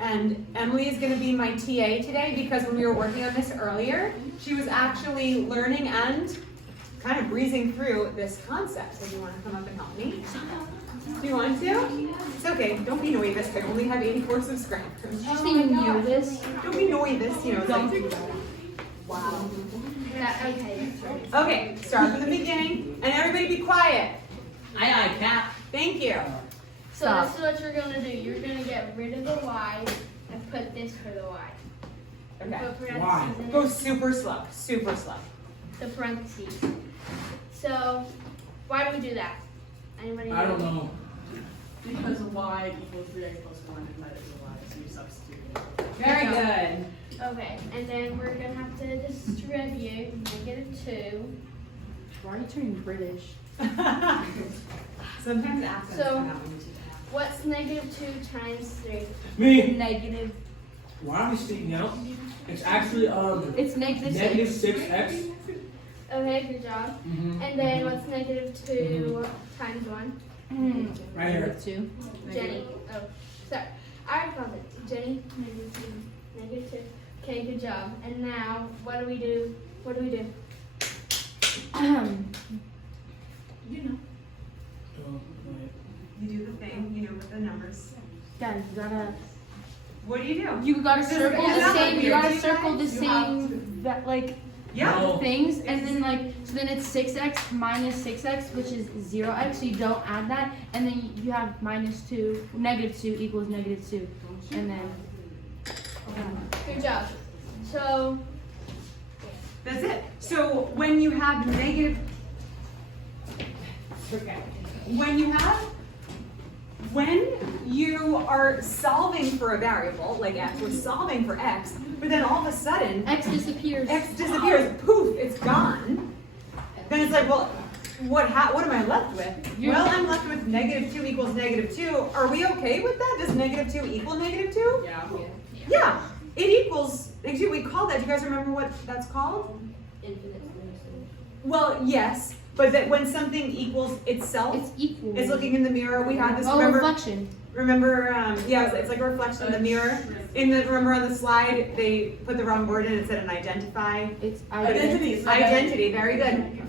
And Emily is going to be my TA today because when we were working on this earlier, she was actually learning and kind of breezing through this concept. So do you want to come up and help me? Do you want to? It's okay. Don't be noisy. I only have 84 subscribers. Just even hear this. Don't be noisy. You know. Don't Like, do that. wow. Okay. Okay. Start from the beginning, and everybody be quiet. Aye, Cap. Thank you. So this is what you're gonna do. You're gonna get rid of the y and put this for the y. Okay. Put parentheses Y. in Go it. super slow. Super slow. The parentheses. So why do we do that? Anybody I don't know. Because y equals 3x plus 1 divided by y, so you substitute it. Very good. Okay, and then we're gonna have to distribute -2. Why are you turning British? Sometimes accents So- come out when you teach math. What's -2 times 3? Me. Negative. Why are we speaking out? It's actually It's negative negative 6. 6x. Okay, good job. Mm-hmm. And then what's -2 times 1? Right here. Negative 2. Jenny. Oh, sorry. I found it. Jenny, -2. Okay, good job. And now, what do we do? What do we do? You know. You do the thing, you know, with the numbers. Guys, you gotta. What do you do? You gotta Does it- circle is the that same. weird You to gotta you circle the guys? You have same that like Yeah. No. things, and then like so then it's 6x minus 6x, which is 0x. So you don't add that, and then you have -2, -2 equals -2, and then. Good job. So, That's it. So when you have negative, okay. When you are solving for a variable, like x, we're solving for x, but then all of a sudden, X disappears. x disappears, poof, it's gone. Then it's like, well, what am I left with? Well, I'm left with -2 equals -2. Are we okay with that? Does -2 equal -2? Yeah. Yeah, it equals, actually, we call that, do you guys remember what that's called? infinite solution. Well, yes, but that when something equals itself, It's equal. it's looking in the mirror. We had this. Oh, Remember? reflection. Yeah, it's like a reflection in the mirror. Remember on the slide they put the wrong word in. It said an identify. It's Identity. Identity. Very good.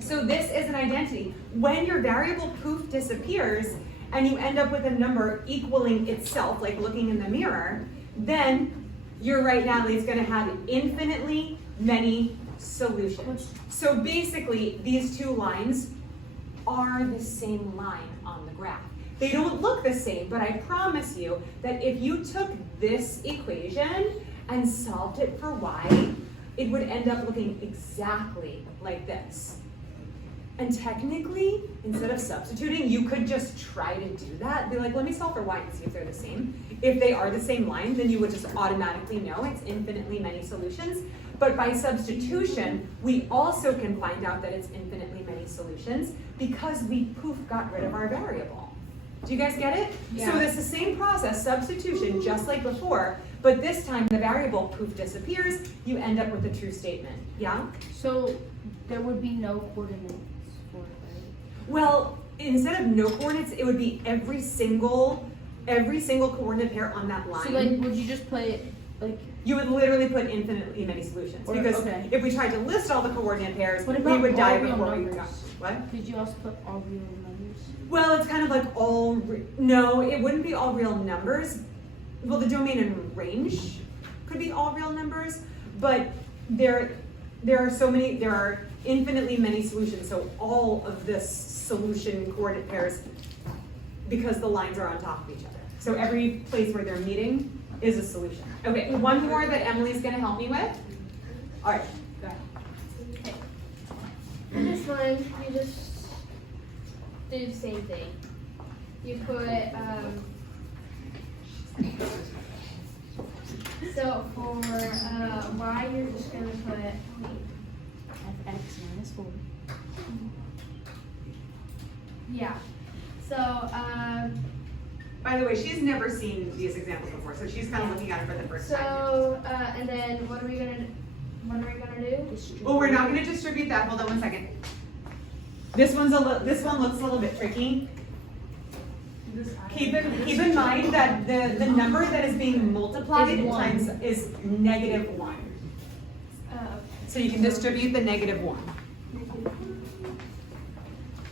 So this is an identity. When your variable poof disappears and you end up with a number equaling itself, like looking in the mirror, then you're right, Natalie, it's going to have infinitely many solutions. So basically, these two lines are the same line on the graph. They don't look the same, but I promise you that if you took this equation and solved it for y, it would end up looking exactly like this. And technically, instead of substituting, you could just try to do that. Be like, let me solve for y and see if they're the same. If they are the same line, then you would just automatically know it's infinitely many solutions. But by substitution, we also can find out that it's infinitely many solutions because we poof got rid of our variable. Do you guys get it? Yeah. So it's the same process, substitution, just like before, but this time the variable poof disappears, you end up with a true statement. Yeah? So there would be no coordinates for it, right? Well, instead of no coordinates, it would be every single coordinate pair on that line. So like, would you just put like? You would literally put infinitely many solutions Or- because okay. if we tried to list all the coordinate pairs, What we about would die all real before we numbers? got. What? Could you also put all real numbers? Well, it's kind of like no, it wouldn't be all real numbers. Well, the domain and range could be all real numbers, but there are infinitely many solutions. So all of this solution coordinate pairs, because the lines are on top of each other. So every place where they're meeting is a solution. Okay, one more that Emily's gonna help me with. All right, go ahead. Okay. For this one, you just do the same thing. You put, so for y, you're just going to put, Fx minus 4. yeah. So, By the way, she's never seen these examples before, so she's kind of looking at it for the first time. so, and then what are we gonna do? Well, we're not going to distribute that. Hold on one second. This one looks a little bit tricky. Keep in mind that the number that is being multiplied Is 1. times is -1. So you can distribute the -1.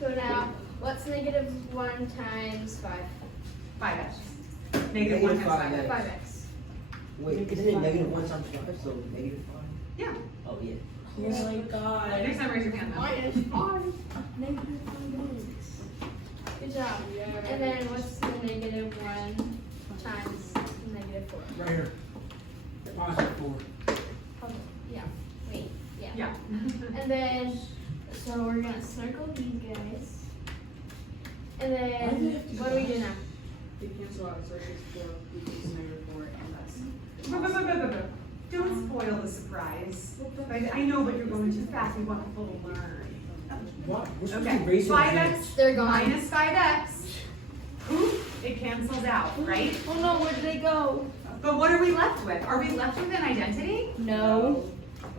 So now, what's -1 times 5? 5x. -1 times 5x. 5x. Wait, isn't it -1 times 5, so -5? Yeah. Oh, yeah. Oh my god. Next time raise your hand though. Minus 5. Good job. And then what's the -1 times -4? Right here. Positive 4. Yeah. Wait. Yeah. Yeah. And then, so we're gonna circle these guys. And then, what do we do now? They cancel out, so it's 4 equals -4, and that's. Don't spoil the surprise. I know, but you're going too fast. We want people to learn. What? We're supposed Okay. to raise your hands. 5x They're gone. minus 5x. Poof, it cancels out, right? Oh no, where did they go? But what are we left with? Are we left with an identity? No.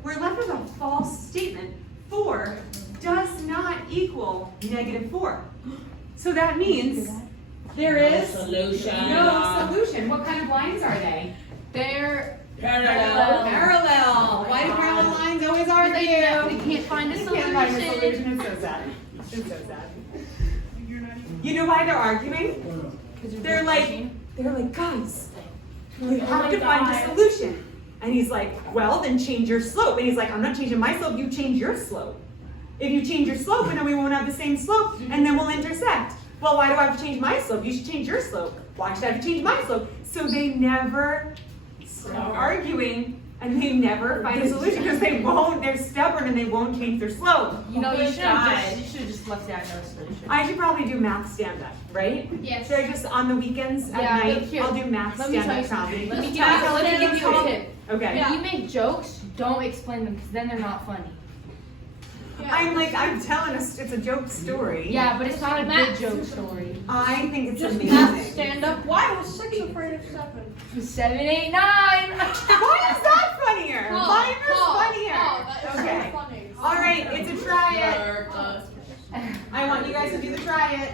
We're left with a false statement. 4 does not equal -4. So that means there is Solution. no solution. What kind of lines are they? They're Parallel. Parallel. Why do parallel lines always they argue? can't find a They can't find a solution. solution. It's so sad. It's so sad. You know why they're arguing? They're like, guys, you have to find a solution. And he's like, well, then change your slope. And he's like, I'm not changing my slope, you change your slope. If you change your slope, then we won't have the same slope, and then we'll intersect. Well, why do I have to change my slope? You should change your slope. Why should I have to change my slope? So they never stop arguing, and they never find a solution because they're stubborn and they won't change their slope. You know, you should God. have just left out no solution. I should probably do math stand-up, right? Yes. Should I just, on the weekends at Yeah, night, but here, I'll do math let me tell you stand-up comedy? something. Let me give you a tip. Okay. If you make jokes, don't explain them because then they're not funny. I'm telling us, it's a joke story. Yeah, but it's not a good Math. joke story. I think it's Just amazing. math stand up. Why was 6 afraid of 7? 7, 8, 9. Why is that funnier? Mine is funnier. That is Okay. so funny. All right, it's a try it. I want you guys to do the try it.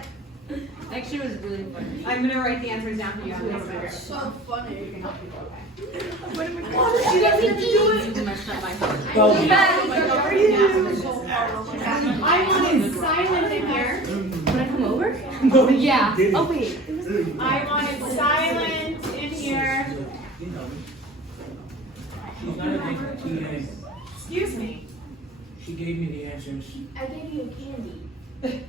Actually, it was really funny. I'm gonna write the answers down for you on this paper. So funny. She doesn't do it. Well, I wanted silent in here. Can I come over? no, Yeah. you didn't. Oh, wait. I wanted silent in here. She's not a big TA. Excuse me. She gave me the answers. I gave you candy.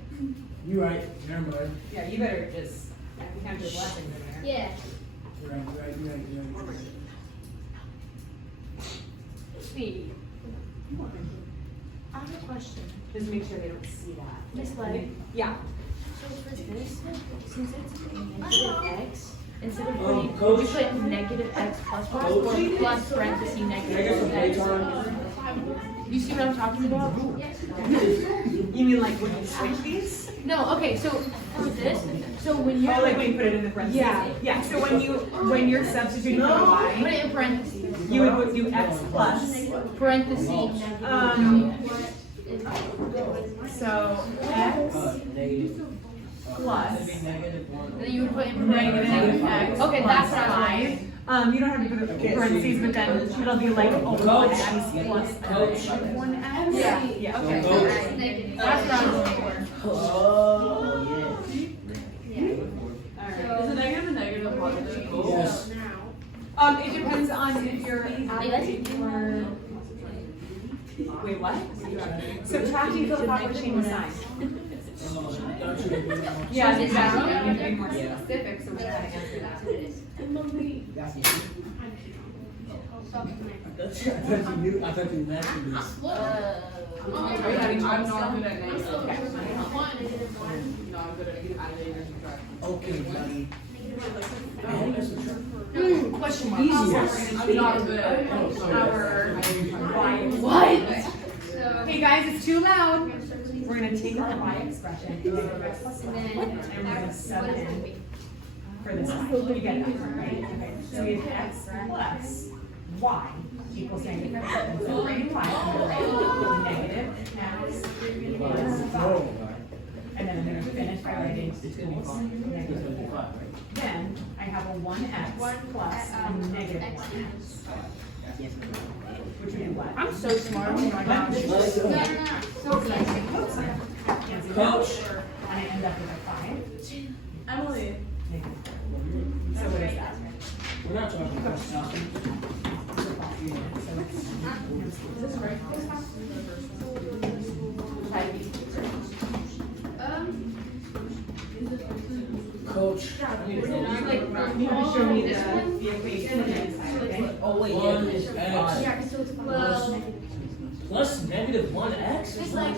You're right. Never mind. Yeah, you better just, we have your blessings in there. Yeah. You're right. Steve. I have a question. Just make sure they don't see that. Miss Lay. Yeah. So for this, since it's negative x, instead of putting, Coach. we put negative x plus Coach. or plus parentheses Can I get negative some x. playtime? You see what I'm talking about? You mean like when you switch these? No, okay, so for this, so when you're Oh, like when you put it in the parentheses? Yeah. Yeah, so when you're substituting for put y, it in parentheses. you would do x plus, Parentheses. So x Negative. plus And then you would put in negative parentheses. x Okay, plus that's what I was 5. You don't have to put it in parentheses, but then it'll be like a 1x plus Coach. 1x. Yeah. Yeah, Coach. okay. That's what I was looking for. Oh, yeah. Is a negative a negative a positive? Yes. It depends on if you're adding or. Wait, what? Subtracting to the proper chain of sign. Yeah, So is that exactly. okay? You have to be more specific, so we gotta answer that. I thought you mentioned this. I'm not good at negative. Okay. No, I'm good at adding and subtracting. Okay, buddy. Question mark. I'm not good at Our y. What? Hey guys, it's too loud. We're gonna take our y expression and we're gonna sub in for this one. You get that, right? Okay. So we have x plus y equals negative. And so writing y, I'm gonna write negative x plus 5. And then I'm gonna finish highlighted It's gonna be equals fine. It's negative gonna be 4. fine, right? Then I have a 1x plus a negative 1x, Yes. which would be what? I'm so smart. Oh my gosh. Let's go. No. Coach. And I end up with a 5. Emily. Negative 4. So what is that? We're not talking about stuff. Coach. I need to know. You have to show me the equation and then decide, okay? Oh wait, One yeah, is it's X. fine. Well, Plus negative 1x? it's like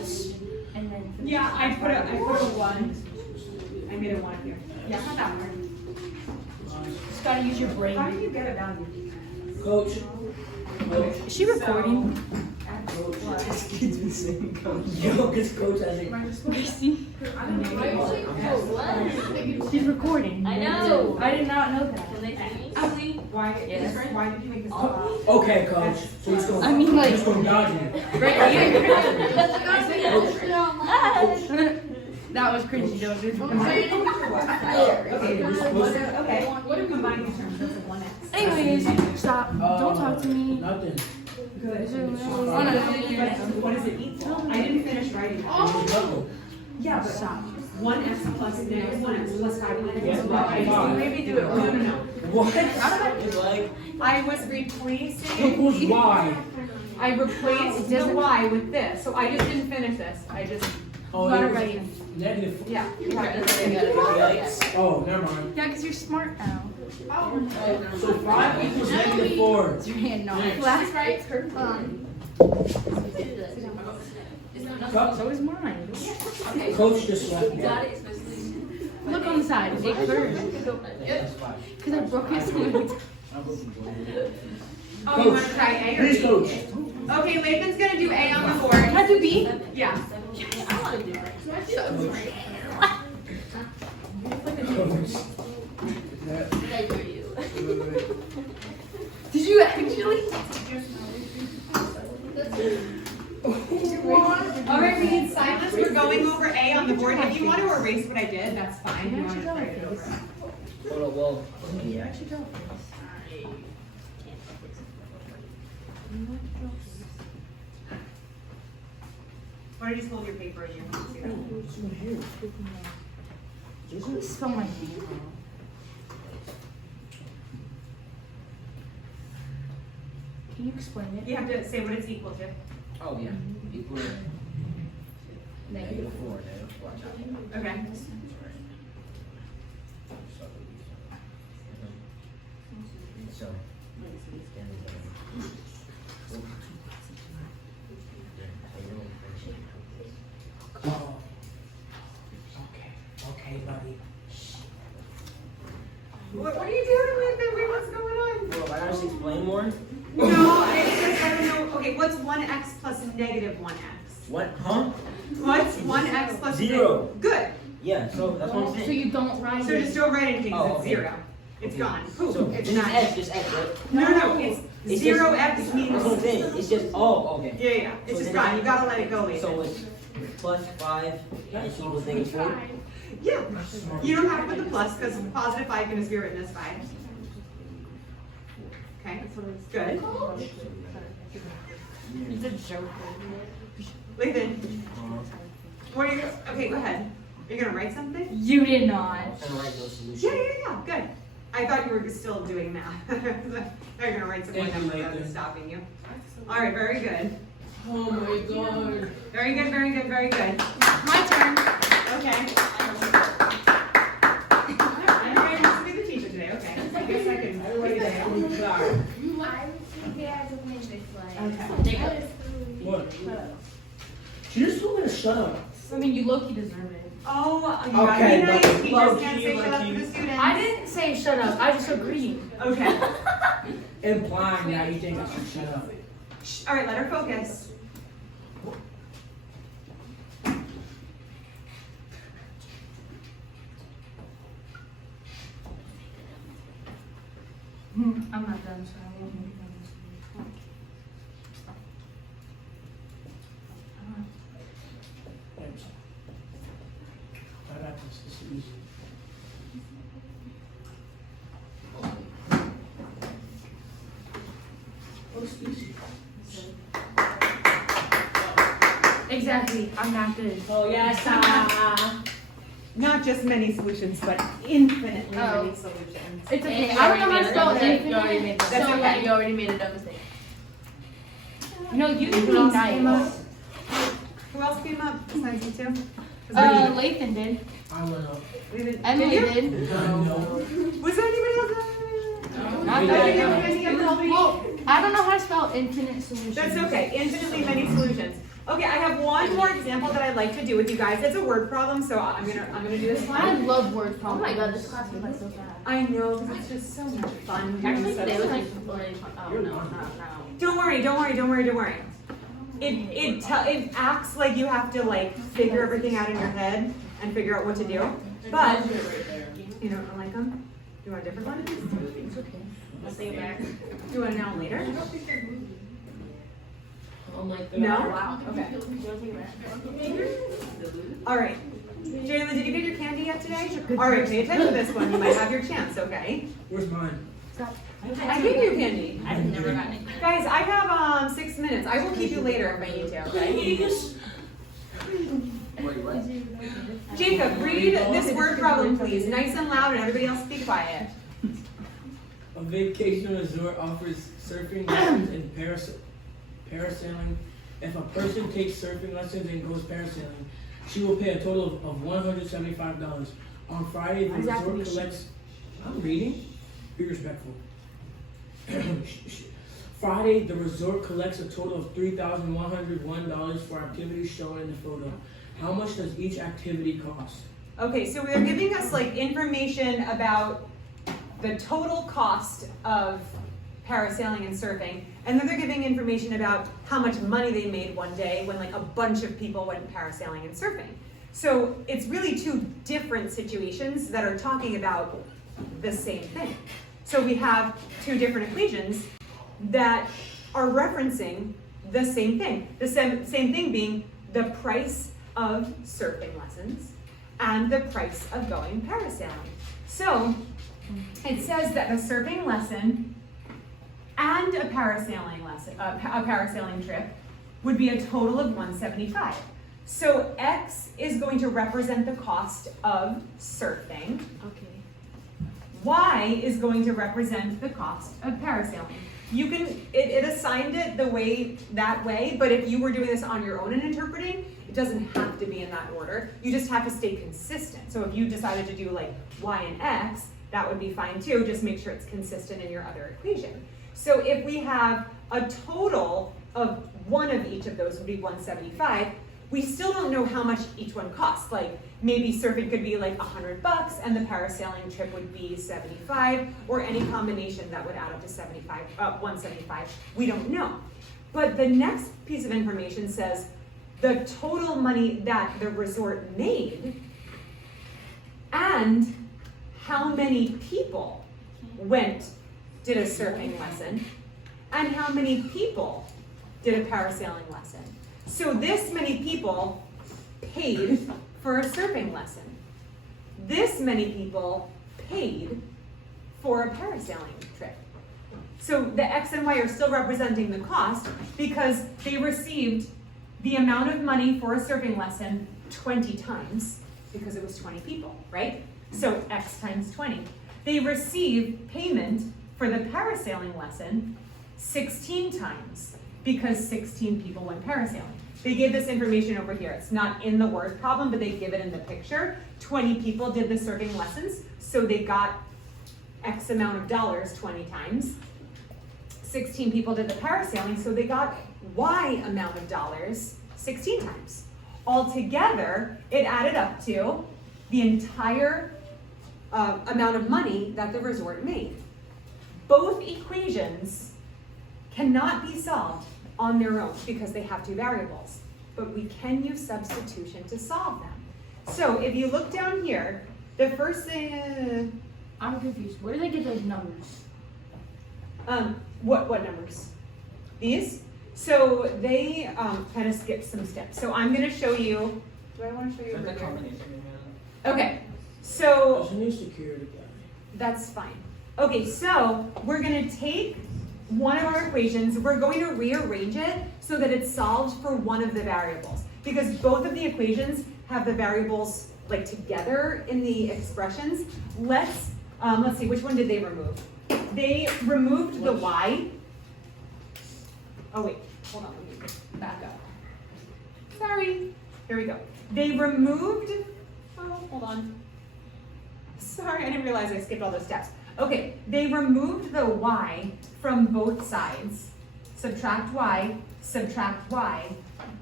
And then. Yeah, I put a 1. I made a 1 here. Yeah, it's not that hard. Just gotta use your brain. How do you get a value? Coach. Coach. Is she recording? This kid's been saying coach. Yo, this coach has it. See? what? She's recording. I know. I did not know that. Why, Yes. why did you make this? Okay, coach. So he's going. I mean, like- he's going to dodge you. Right here. That was cringy, though. Dude. Okay, you're supposed to, okay. What are combining terms? That's a 1x. Anyways, stop. Don't talk to me. Nothing. Good. Good. What does it equal? I didn't finish writing that. Nothing. Yeah, but stop. 1x plus negative 1x plus 5 equals Yeah, y. five. Maybe do it. No. What? It's like, I was replacing. Equals y. I replaced the y with this, so I just didn't finish this. I just, Oh, Gotta it was write. negative. yeah. yikes. Oh, never mind. Yeah, because you're smart now. So 5 equals negative 4. It's your hand, not Next. flat. right? So is mine. Coach just left me. Look on the side. It hurts. That's fine. Because I broke his hand. Oh, you wanna try A or Please, B? coach. Okay, Lathan's gonna do A on the board. Can I do B? Yeah. Did you actually? Alright, we need silence. We're going over A on the board. If you want to erase what I did, that's fine. If you want to write it over. Hold on, well, yeah. Why don't you just hold your paper in your hand? See that? Please spell my name. Can you explain it? You have to say what it's equal to. Oh, yeah. Equal negative 4. Okay. So. Oh. Okay, buddy. What are you doing with it? Wait, what's going on? Well, I just explain more. No, I just want to know. Okay, what's 1x plus negative 1x? What? Huh? What's 1x plus 0. Good. Yeah, so that's what I'm So saying. you don't write So it. just don't write anything 'cause Oh, it's okay. 0. It's gone. Poof. So It's just not. X, just X, right? No, it's It's 0x That's means. what I'm saying. It's just, oh, okay. Yeah. It's So just then gone. You gotta let it go later. So it's plus 5 and it's equals negative 4. Yeah. You don't have to put the plus because positive 5 can just be written as 5. Okay. Good. It's a joke. Lathan. What are you? Okay, go ahead. Are you gonna write something? You did not. I'm trying to write those solutions. Yeah. Good. I thought you were still doing math. They're gonna write some more Thank you, numbers. I was Lathan. stopping you. All right. Very good. Oh my god. Very good. Very good. My turn. Okay. I'm ready to be the teacher today. Okay. I guess I can. Okay. What? She just told me to shut up. I mean, you low-key deserve it. Oh, you Okay, gotta be nice. but Teachers low can't key, say low shut up to key. the students. I didn't say shut up. I just agreed. Okay. Implying that you think I should shut up. Shh, all right, let her focus. I'm not done, so I won't make them. I got this. species. Exactly. I'm not good. Oh, yes. Not just many solutions, but infinitely Oh. many solutions. It's okay. You I don't know how already to made spell a dumb mistake. You already infinite. made a dumb That's mistake. okay. You already made a dumb mistake. No, you can be Who else came up? nice. Who else came up besides you two? Lathan did. I went up. Emily Did you? did. No. Was there anybody else? Not I that I didn't know. have any other help. Well, I don't know how to spell infinite solutions. That's okay, infinitely many solutions. Okay, I have one more example that I'd like to do with you guys. It's a word problem, so I'm gonna do this I one. love word Oh problems. my god, this class was like so fast. I know, because it's just so much fun. Actually, So- today was like oh no. Don't worry. It acts like you have to like figure everything out in your head and figure out what to do. But Right there. you don't like them? Do you want a different one? It's okay. I'll take it back. Do you want it now or later? Oh my god. No? Wow. Okay. You want to take it back? All right. Jalen, did you get your candy yet today? All right, pay attention to this one. You might have your chance, okay? Where's mine? I gave you candy. I've never gotten it. Guys, I have 6 minutes. I will keep you later if I need to, okay? Please. Jacob, read this word problem, please. Nice and loud, and everybody else be quiet. A vacation resort offers surfing lessons and parasailing. If a person takes surfing lessons and goes parasailing, she will pay a total of $175. On Friday, the resort collects. I'm reading. Be respectful. Friday, the resort collects a total of $3,101 for activities shown in the photo. How much does each activity cost? Okay, so they're giving us like information about the total cost of parasailing and surfing, and then they're giving information about how much money they made one day when like a bunch of people went parasailing and surfing. So it's really two different situations that are talking about the same thing. So we have two different equations that are referencing the same thing. The same thing being the price of surfing lessons and the price of going parasailing. So it says that a surfing lesson and a parasailing lesson, a parasailing trip would be a total of $175. So X is going to represent the cost of surfing. Okay. Y is going to represent the cost of parasailing. You can, it assigned it that way, but if you were doing this on your own and interpreting, it doesn't have to be in that order. You just have to stay consistent. So if you decided to do like Y and X, that would be fine too. Just make sure it's consistent in your other equation. So if we have a total of one of each of those would be 175, we still don't know how much each one costs. Like maybe surfing could be like $100 and the parasailing trip would be 75, or any combination that would add up to 175. We don't know. But the next piece of information says the total money that the resort made and how many people did a surfing lesson and how many people did a parasailing lesson. So this many people paid for a surfing lesson. This many people paid for a parasailing trip. So the X and Y are still representing the cost because they received the amount of money for a surfing lesson 20 times because it was 20 people, right? So X times 20. They received payment for the parasailing lesson 16 times because 16 people went parasailing. They give this information over here. It's not in the word problem, but they give it in the picture. 20 people did the surfing lessons, so they got X amount of dollars 20 times. 16 people did the parasailing, so they got Y amount of dollars 16 times. Altogether, it added up to the entire amount of money that the resort made. Both equations cannot be solved on their own because they have two variables, but we can use substitution to solve them. So if you look down here, the first thing, I'm confused. Where do they get those numbers? what numbers? These? So they kind of skip some steps. So I'm going to show you. Do I want to show you? over here? Okay. So There's a new security guy. that's fine. Okay, so we're going to take one of our equations, we're going to rearrange it so that it solves for one of the variables. Because both of the equations have the variables like together in the expressions. Let's see, which one did they remove? They removed the y. Oh wait, hold on, let me back up. Sorry, here we go. They removed, oh, hold on. Sorry, I didn't realize I skipped all those steps. Okay, they removed the y from both sides. Subtract y, subtract y.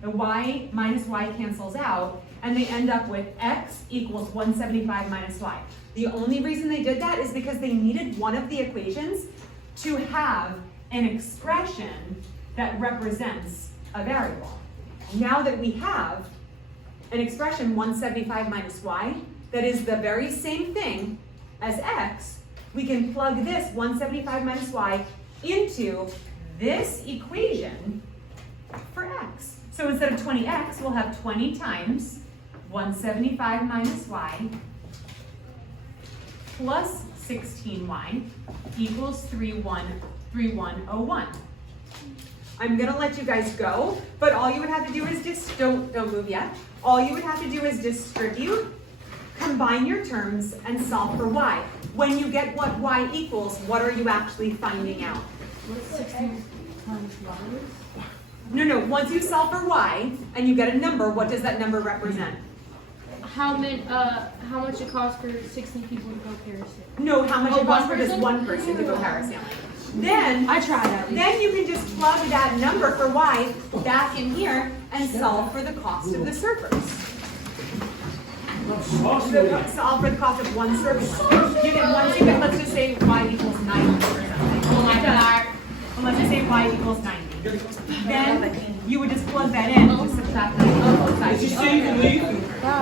The y minus y cancels out, and they end up with x equals 175 minus y. The only reason they did that is because they needed one of the equations to have an expression that represents a variable. Now that we have an expression 175 minus y that is the very same thing as x, we can plug this 175 minus y into this equation for x. So instead of 20x, we'll have 20 times 175 minus y plus 16y equals 3101. I'm gonna let you guys go, but all you would have to do is just, don't move yet. All you would have to do is distribute, combine your terms, and solve for y. When you get what y equals, what are you actually finding out? What's 16 times y? No, once you solve for y and you get a number, what does that number represent? How much it costs for 16 people to go parasailing? No, how much Oh, it costs one for just person? one person to go parasailing. Then, I tried at least. then you can just plug that number for y back in here and solve for the cost of the surfers. Solve for the cost of one surfing length. You get let's just say y equals 90 or something. Oh my god. And let's just say y equals 90. Then you would just plug that in, just subtract that on both sides. Did you say you can leave?